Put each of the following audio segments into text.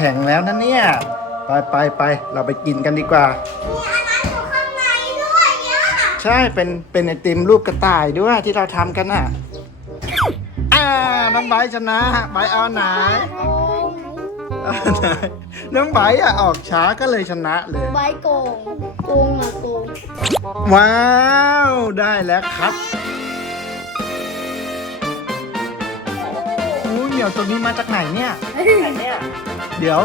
ข็งแล้วนะเนี่ย ไปไปไปเราไปกินกันดีกว่า มีอันนั้นอยู่ข้างในด้วยเนี่ยใช่เป็นเป็นไอติมรูปกระต่ายด้วยที่เราทำกันน่ะอ่าน้องไบร์ทชนะไบร์ทเอาไหนเอาไหนน้องไบร์ทอะออกช้าก็เลยชนะเลย ใบโกงโกงอะโกงว้าว ได้แล้วครับอู้เหมียวตัวนี้มาจากไหนเนี่ย เดี๋ยว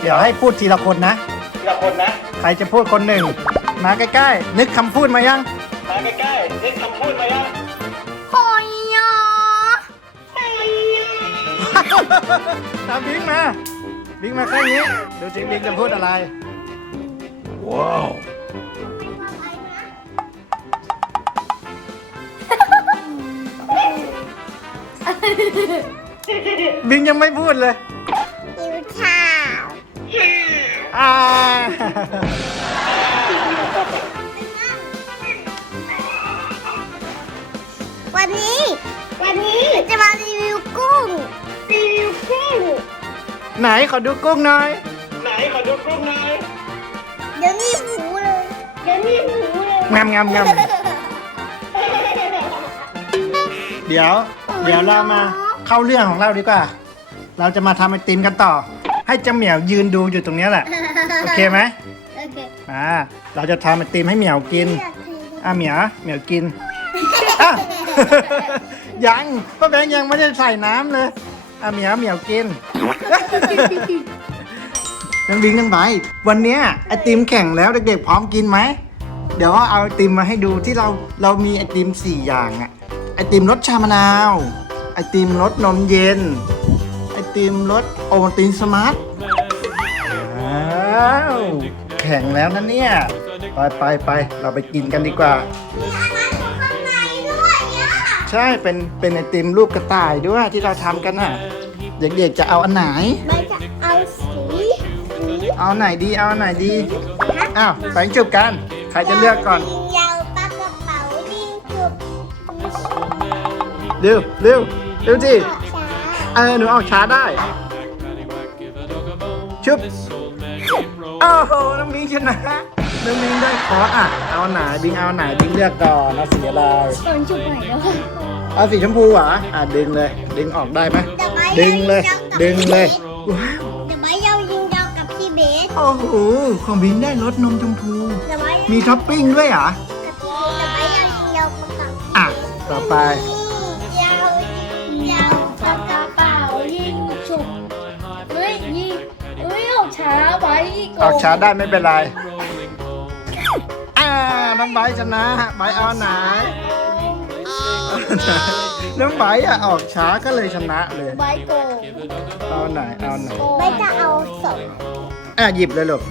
เดี๋ยวให้พูดทีละคนนะ ทีละคนนะใครจะพูดคนหนึ่ง มาใกล้ๆ นึกคำพูดมายัง มาใกล้ๆนี่คำพูดมายังหอยยอตามบิงมาบิงมาแค่นี้ดูสิบิงจะพูดอะไร ว้าวบิงยังไม่พูดเลยหิวข้าว อ่าวันนี้ วันนี้จะมารีวิวกุ้ง รีวิวกุ้ง ไหนขอดูกุ้งหน่อย ไหนขอดูกรุ๊ปหน่อยเดี๋ยวนี้หูเลย เดี๋ยวนี้หูเลยงามงามงามเดี๋ยว เดี๋ยวเรามาเข้าเรื่องของเราดีกว่า เราจะมาทำไอติมกันต่อ ให้เจ้าเหมียวยืนดูอยู่ตรงเนี้ยแหละ โอเคไหมโอเคอ่าเราจะทำไอติมให้เหมียวกิน อะเหมียวเหมียวกินอะ ยังป้าแบงค์ยังไม่ได้ใส่น้ำเลยอะเหมียวเหมียวกินนังบิงนังไบร์ทวันเนี้ยไอติมแข่งแล้วเด็กๆพร้อมกินไหม เดี๋ยวเอาไอติมมาให้ดูที่เราเรามีไอติมสี่อย่างอะไอติมรสชามะนาว ไอติมรสนมเย็นไอ ติมรสโอวัลตินสมาร์ทว้าวแข่งแล้วนะเนี่ย ไปไปไปเราไปกินกันดีกว่ามีอันนั้นอยู่ข้างในด้วยเนี่ยใช่เป็นเป็นไอติมรูปกระต่ายด้วยที่เราทำกันน่ะ เด็กๆจะเอาอันไหนไม่จะเอาสีสีเอาไหนดีเอาไหนดีอ้าวแบ่งจุบกัน ใครจะเลือกก่อนยาวปากกระเป๋ายิงจุบเร็วเร็วเร็วสิช้า เออหนูออกช้าได้ชุบโอ้โห น้องบิงชนะ น้องบิงได้คอร์สอะ เอาไหนบิงเอาไหนบิงเลือกก่อนเอาสีอะไรตอนจุบไหนแล้วค่ะเอาสีชมพูเหรออะดึงเลย ดึงออกได้ไหมเดี๋ยวไว้ดึงเลยอากับดึงเลยพี่บสว้าวเดี๋ยวไว้ยาวยิงยาวกับพี่เบสโอ้โห ของบิงได้รสนมชมพูเดี๋ยวไว้มีท็อปปิ้งด้วยเหรอเดี๋ยวไว้ยาวยิงยาวกับพี่อะต่อไป ออกช้าได้ไม่เป็นไร อ่า น้องไบร์ทชนะไบร์ทเอาไหนเอาไหน น้องไบร์ทอะออกช้าก็เลยชนะเลย ใบโกงเอาไหน เอาไหนไม่จะเอาสองอะหยิบเลยลูก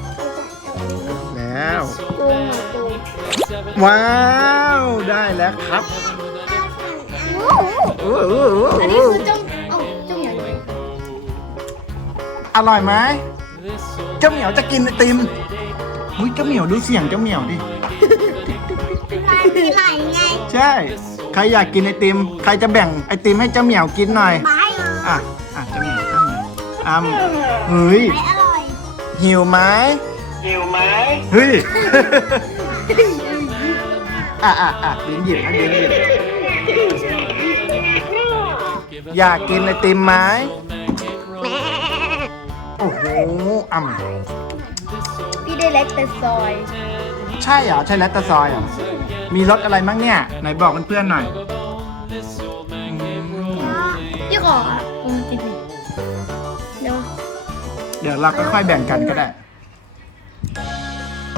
แล้วจุงอะจุงว้าว ได้แล้วครับโอ้อู้อู้อู้อันนี้อู้คือจุงเอ้าจุงอย่างไรอร่อยไหม เจ้าเหมียวจะกินไอติมอุ้ยเจ้าเหมียวดูเสียงเจ้าเหมียวดิ มันมีไหลไงใช่ ใครอยากกินไอติม ใครจะแบ่งไอติมให้เจ้าเหมียวกินหน่อยใบอะ อะเจ้าเหมียวเจ้าเหมียวอ้ำเฮ้ยใบอร่อยหิวไหมหิวไหมเฮ้ย อะอะอะบิงหยิบให้บิงหยิบ อยากกินไอติมไหมโอ้โหอ่ำพี่ได้เล็กแต่ซอยใช่เหรอใช่แลตตาซอยเหรอมีรสอะไรมั้งเนี่ย ไหนบอกเพื่อนๆหน่อยอืมยี่ห้ออะอืมจริงเดี๋ยวเดี๋ยวเราก็ค่อยแบ่งกันก็ได้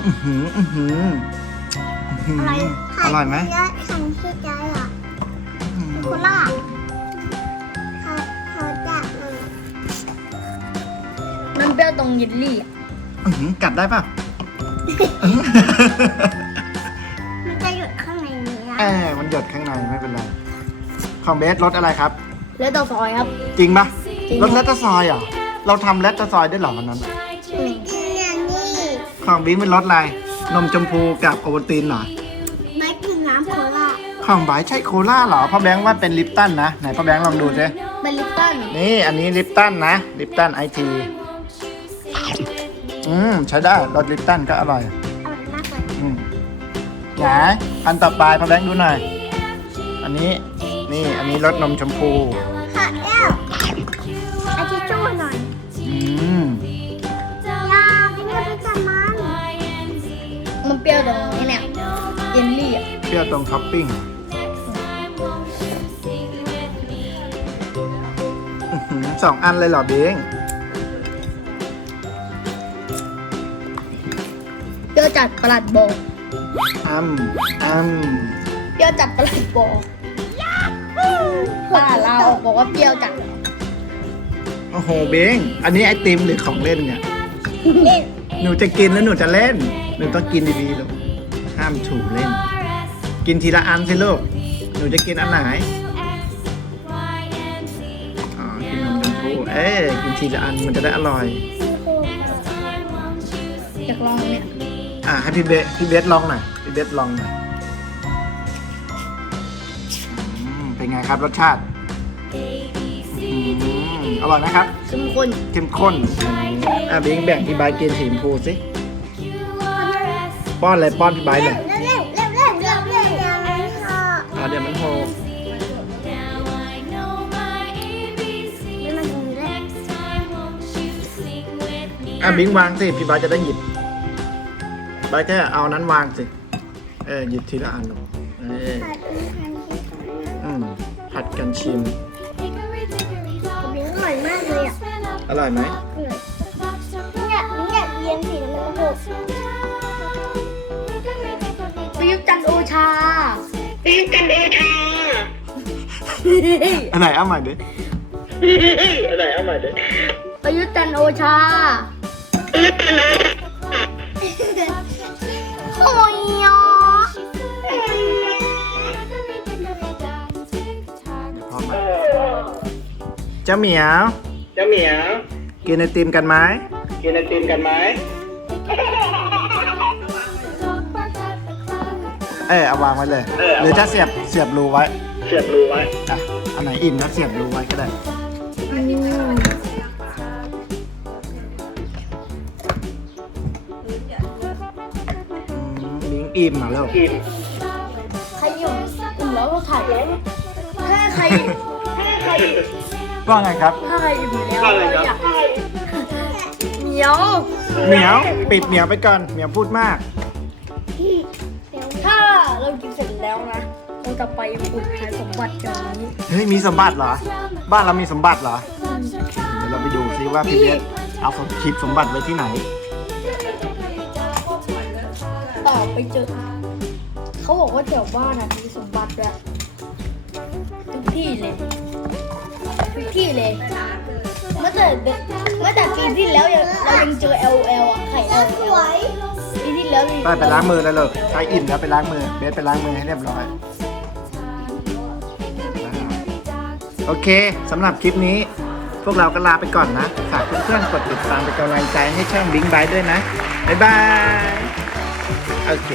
อือหืออือหืออื้อหืออร่อยไหมเยอะขันที่ใจอะอืมโคล่าเขา เปรี้ยวตรงยินลี่อะอื้อหือกัดได้ป่ะมันจะหยุดข้างในนี้เออมันหยดข้างในไม่เป็นไร ของเบสรสอะไรครับ แล้วตัวซอยครับ จริงปะจริง รสแลตตาซอยเหรอเราทำแลตตาซอยได้เหรอวันนั้น ไม่กินอย่างนี้ของบิงเป็นรสอะไร นมชมพูกับโอวัลตินเหรอ ไม่กินน้ำโคล่าของบายใช่โคล่าเหรอพ่อแบงค์ว่าเป็นลิปตันนะ ไหนพ่อแบงค์ลองดูสิ เป็นลิปตันนี่อันนี้ลิปตันนะ ลิปตันไอที อืมใช้ได้รสลิปตันก็อร่อย อร่อยมากเลยอืมไหนอันต่อไปพอแบงค์ดูหน่อย อันนี้นี่อันนี้รสนมชมพู ค่ะแก้วเอาทิชชู่หน่อยอืมยาไม่ได้ทำมันมันเปรี้ยวตรงนี้เนี่ยเยลลี่อะเปรี้ยวตรงท็อปปิ้งอื้อหือสองอันเลยเหรอเบง ยวจัดประหลัดบอกอัมอัมเปรี้ยวจัดประหลัดบอกป้าเราบอกว่าเปรี้ยวจัดโอ้โหเบงอันนี้ไอติมหรือของเล่นเนี่ย เล่นหนูจะกินแล้วหนูจะเล่น หนูต้องกินดีๆลูกห้ามถูเล่น กินทีละอันสิลูก หนูจะกินอันไหน อ๋อ กินนมชมพูเอ้ยกินทีละอันมันจะได้อร่อยอยากลองเนี่ย อ่าให้พี่เบสพี่เบสลองหน่อยพี่เบสลองหน่อยเป็นไงครับรสชาติอืมอร่อยนะครับ เข้มข้นเข้มข้นอะบิงแบ่งพี่บายกินสีชมพูสิป้อนเลยป้อนพี่บายเลยเร็วเร็วเร็วเร็วเร็วเร็วค่ะอะเดี๋ยวมันโหกอะบิงวางสิพี่บายจะได้หยิบ ไบร์ทแค่เอานั้นวางสิ เออหยิบทีละอันลงเออขาดอุ้งพันที่สองนะอืมผัดกันชิมมิ้งอร่อยมากเลยอะอร่อยไหมอร่อยมิ้งอยากมิ้งอยากเรียนสีน้ำมันหกประยุทธ์จันทร์โอชาอันไหนเอาใหม่ดิอันไหนเอาใหม่ดิประยุทธ์จันทร์โอชาโเจ้าเหมียว เจ้าเหมียว กินไอติมกันไหมกินไอติมกันไหมเออเอาวางไว้เลยหรือจะเสียบเสียบรูไว้เสียบรูไว้อะอันไหนอิ่มแล้วเสียบรูไว้ก็ได้ อืมลิงอิ่มอะลูกกินใครอยู่อิ่มแล้วก็ถ่ายแล้วถ้าใคร ว่าไงครับ ถ้าใครอิ่มแล้วอะไรครับ อยากเหนียว เหมียว ปิดเหมียวไปก่อน เหมียวพูดมาก ถ้าเรากินเสร็จแล้วนะ เราจะไปขุดหาสมบัติกันนี้เฮ้ย มีสมบัติเหรอ บ้านเรามีสมบัติเหรอ เดี๋ยวเราไปดูซิว่าพี่เบสเอาคลิปสมบัติไว้ที่ไหน ต่อไปเจอ เขาบอกว่าแถวบ้านนะมีสมบัติด้วยทุกที่เลยทุกที่ เลยเมื่อแต่เมื่อแต่ปีที่แล้วยังเรายังเจอ L L อะไข่ L ส L วยปีที่แล้วมีไปไปล้างมือแล้วเลยใช้อิ่มแล้วไปล้างมือ เบสไปล้างมือให้เรียบร้อย โอเคสำหรับคลิปนี้ พวกเราก็ลาไปก่อนนะ ฝากเพื่อนๆกดติดตามเป็นกำลังใจให้ช่องบิงบายด้วยนะ บ๊ายบาย โอเค